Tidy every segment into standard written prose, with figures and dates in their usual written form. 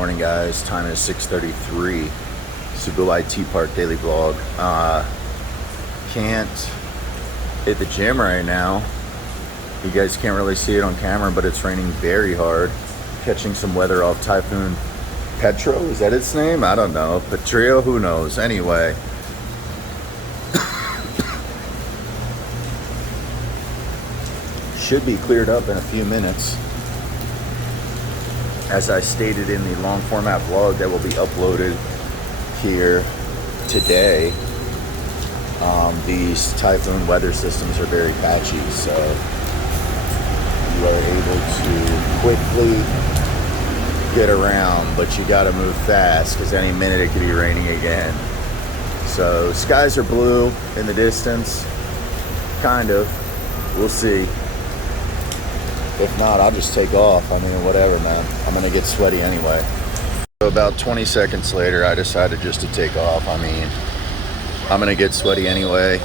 Morning guys, time is 6:33. Cebu IT Park daily vlog. Can't hit the gym right now. You guys can't really see it on camera, but it's raining very hard. Catching some weather off Typhoon Petro, is that its name? I don't know. Petrio, who knows? Anyway. Should be cleared up in a few minutes. As I stated in the long format vlog that will be uploaded here today, these typhoon weather systems are very patchy, so you are able to quickly get around, but you gotta move fast because any minute it could be raining again. So skies are blue in the distance, kind of. We'll see. If not, I'll just take off. I mean, whatever, man. I'm gonna get sweaty anyway. So about 20 seconds later, I decided just to take off. I mean, I'm gonna get sweaty anyway.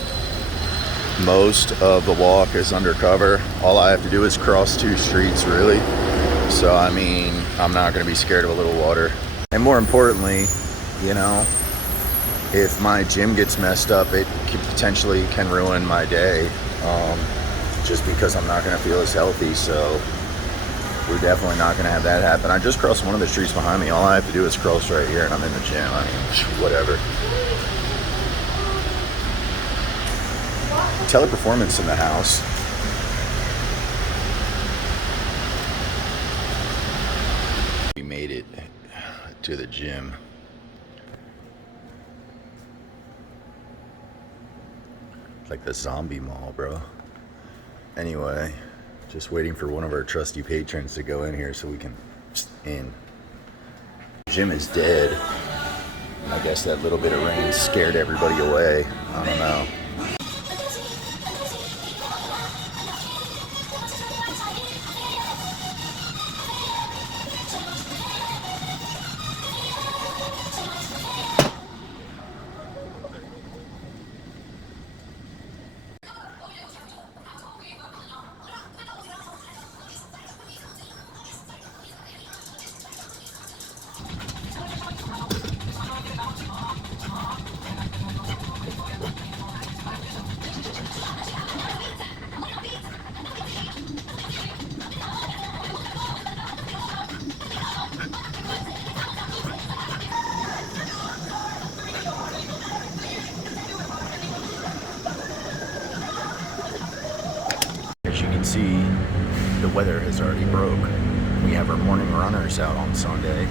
Most of the walk is undercover. All I have to do is cross 2 streets, really. So, I mean, I'm not gonna be scared of a little water. And more importantly, you know, if my gym gets messed up, it potentially can ruin my day. Just because I'm not going to feel as healthy, so we're definitely not going to have that happen. I just crossed one of the streets behind me. All I have to do is cross right here and I'm in the gym. I mean, whatever. Teleperformance in the house. We made it to the gym. It's like the zombie mall, bro. Anyway, just waiting for one of our trusty patrons to go in here so we can in. Gym is dead. I guess that little bit of rain scared everybody away. I don't know. As you can see, the weather has already broke. We have our morning runners out on Sunday.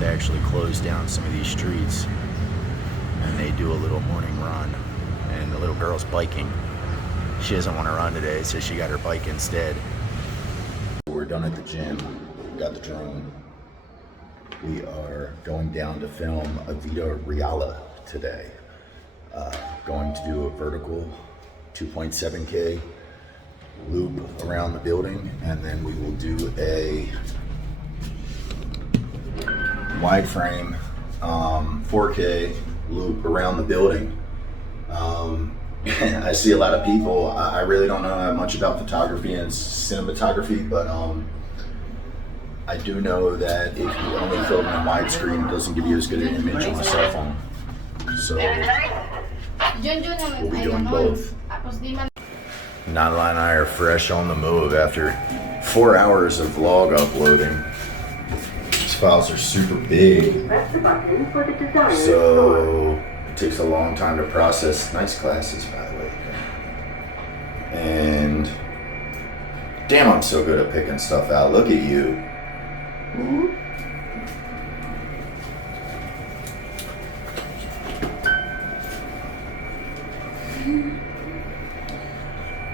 They actually close down some of these streets and they do a little morning run. And the little girl's biking. She doesn't want to run today, so she got her bike instead. We're done at the gym. Got the drone. We are going down to film a Vida Reala today. Going to do a vertical 2.7K loop around the building, and then we will do a wide frame 4K loop around the building. I see a lot of people. I really don't know much about photography and cinematography, but I do know that if you only film in widescreen, it doesn't give you as good an image on a cell phone. So we'll be doing both. Nala and I are fresh on the move after 4 hours of vlog uploading. These files are super big, so it takes a long time to process. Nice glasses, by the way. And damn, I'm so good at picking stuff out. Look at you.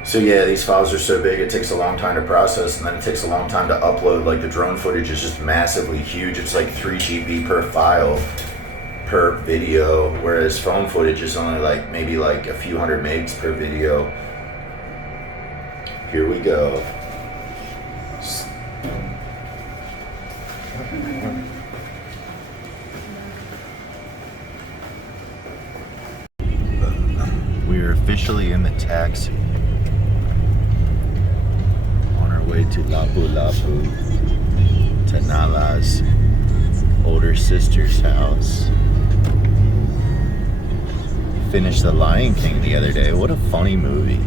So yeah, these files are so big, it takes a long time to process, and then it takes a long time to upload. Like the drone footage is just massively huge. It's like 3 GB per file per video, whereas phone footage is only like maybe like a few hundred megs per video. Here we go. We're officially in the taxi on our way to Lapu-Lapu, to Nala's her sister's house. Finished The Lion King the other day. What a funny movie.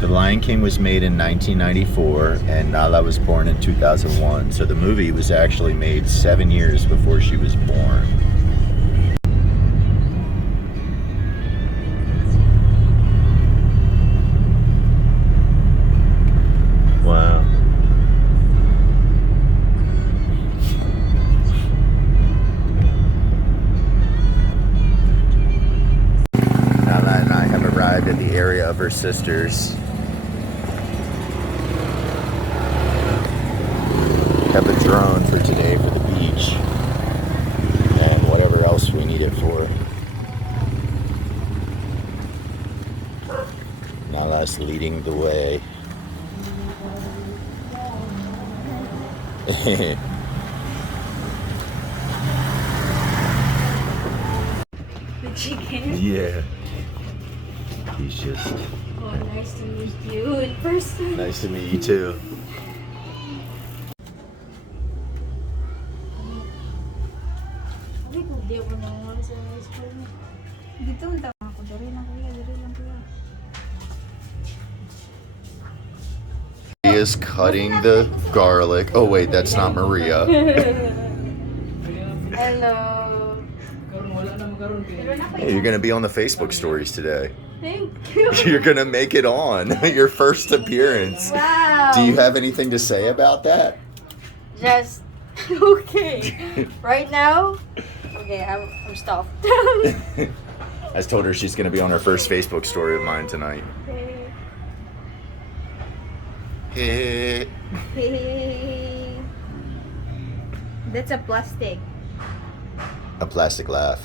The Lion King was made in 1994 and Nala was born in 2001. So the movie was actually made 7 years before she was born. Wow. Nala and I have arrived at the area of her sister's. Have a drone for today for the beach and whatever else we need it for. Nala's leading the way. The chicken? Yeah. He's just... Oh, nice to meet you in person. Nice to meet you too. Hindi ako nanguha sa school mo. Dito, unta ako. Dari lang kuya. He is cutting the garlic. Oh wait, that's not Maria. Hello. Hey, you're gonna be on the Facebook stories today. Thank you. You're gonna make it on your first appearance. Wow. Do you have anything to say about that? Just okay. Right now? Okay, I'm stopped. I told her she's gonna be on her first Facebook story of mine tonight. Hey. Hey. That's a plastic. A plastic laugh.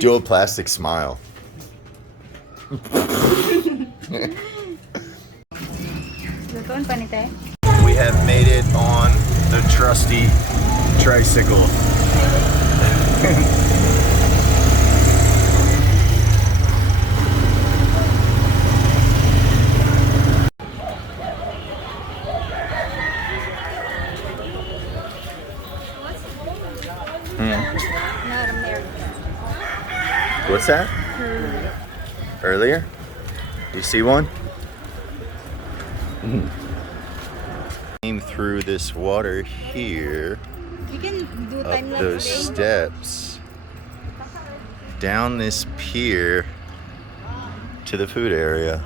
Do a plastic smile. We have made it on the trusty tricycle. Not American. What's that? Earlier? You see one? Came through this water here, You can do up time those lapse day. steps, down this pier to the food area.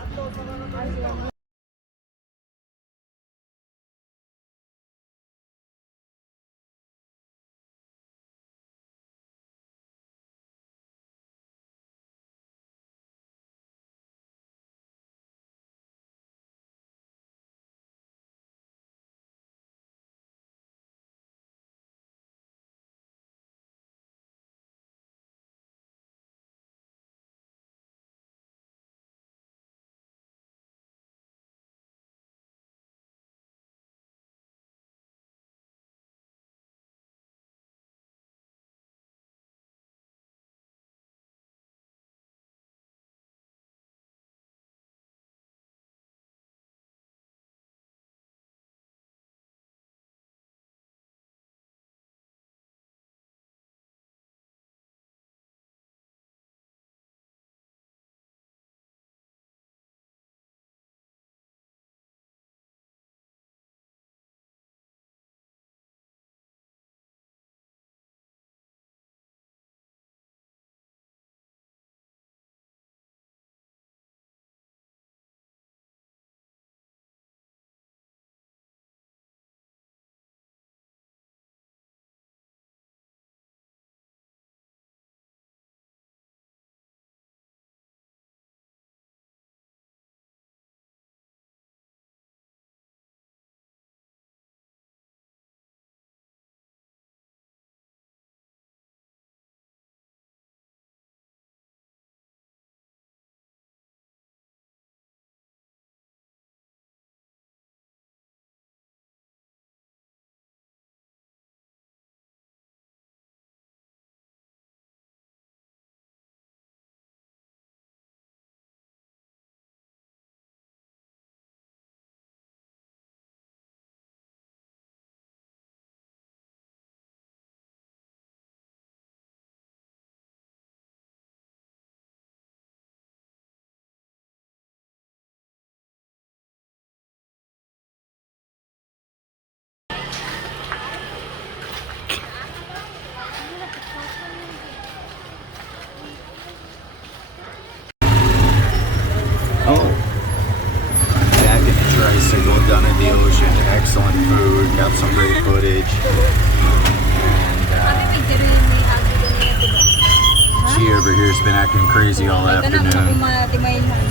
G over here has been acting crazy all afternoon.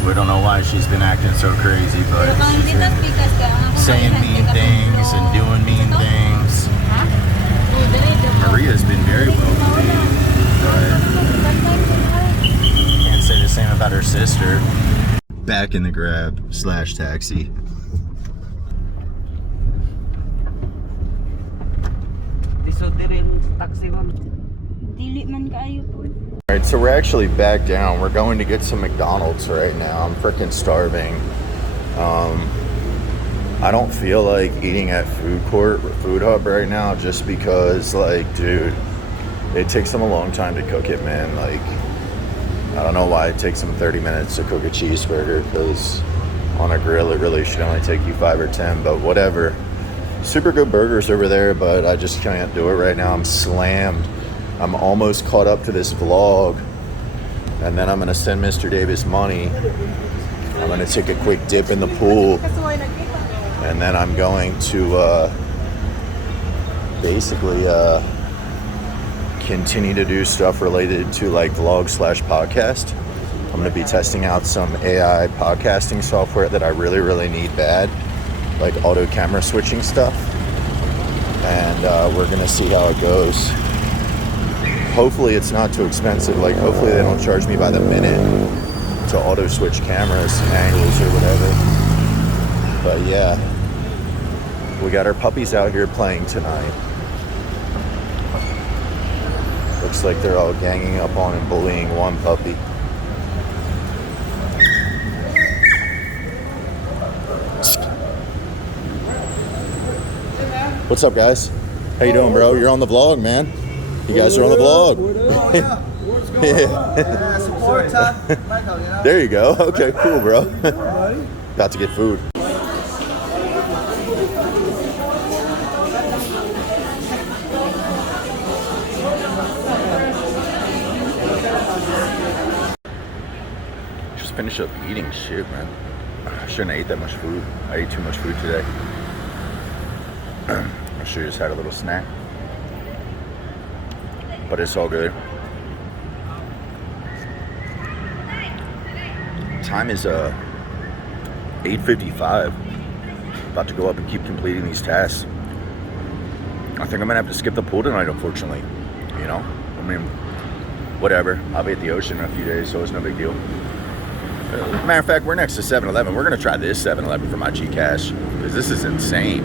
We don't know why she's been acting so crazy, but she's been saying mean things and doing mean things. Maria's been very well behaved, but can't say the same about her sister. Back in the Grab/taxi. Alright, so we're actually back down. We're going to get some McDonald's right now. I'm freaking starving. I don't feel like eating at food court or food hub right now just because, like, dude, it takes them a long time to cook it, man. Like, I don't know why it takes them 30 minutes to cook a cheeseburger, because on a grill it really should only take you 5 or 10, but whatever. Super good burgers over there, but I just can't do it right now. I'm slammed. I'm almost caught up to this vlog, and then I'm gonna send Mr. Davis money. I'm gonna take a quick dip in the pool, and then I'm going to basically continue to do stuff related to like vlog/podcast. I'm gonna be testing out some AI podcasting software that I really need bad, like auto camera switching stuff, and we're gonna see how it goes. Hopefully it's not too expensive. Like, hopefully they don't charge me by the minute to auto switch cameras, angles, or whatever. But yeah, we got our puppies out here playing tonight. Looks like they're all ganging up on and bullying one puppy. What's up, guys? How you doing, bro? You're on the vlog, man. You guys are on the vlog. There you go. Okay, cool, bro. About to get food. Just finished up eating shit, man. I shouldn't have ate that much food. I ate too much food today. I should have just had a little snack. But it's all good. Time is 8:55. About to go up and keep completing these tasks. I think I'm gonna have to skip the pool tonight, unfortunately. You know, I mean, whatever. I'll be at the ocean in a few days, so it's no big deal. Matter of fact, we're next to 7-Eleven. We're gonna try this 7-Eleven for my Gcash, because this is insane.